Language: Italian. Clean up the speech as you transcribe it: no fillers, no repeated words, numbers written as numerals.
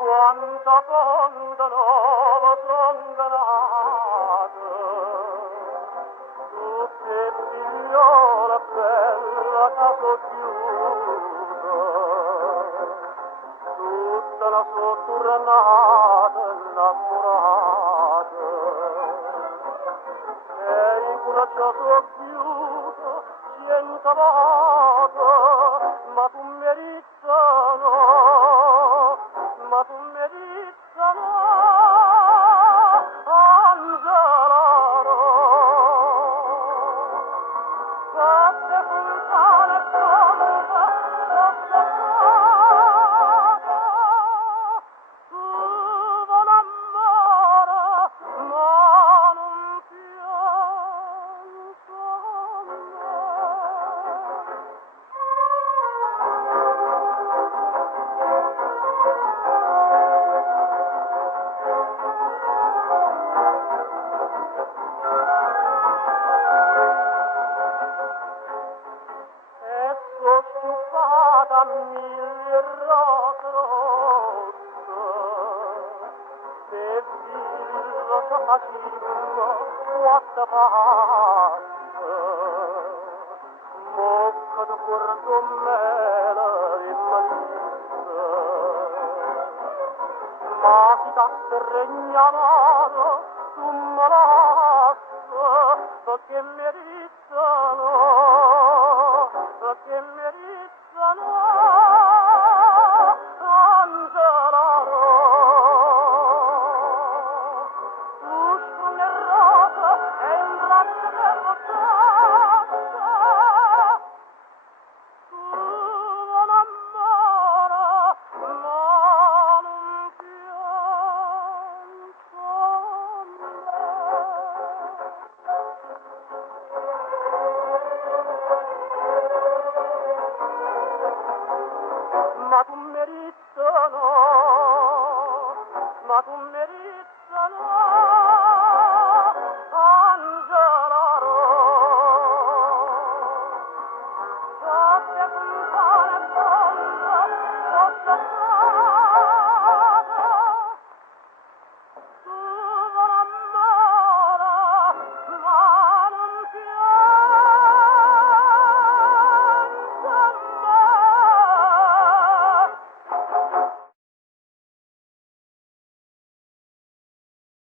Quanta fonda nuova son ganata, tutte figliola bella che so chiusa, tutta la sottornata innamorata, e in braccia so chiusa, senza vata, ma tu meritano. Ma tu meritano, Angelaro, fatte puntare pronta, sopportata, tu non amore, ma non pianto a me. Mille rose rosse, se vivo facimmo quattro passe, mocca di porto mele e malisse, ma chi t'ha regnamato tu me l'asse, perché meritano, perché meritano. Ma tu meritano,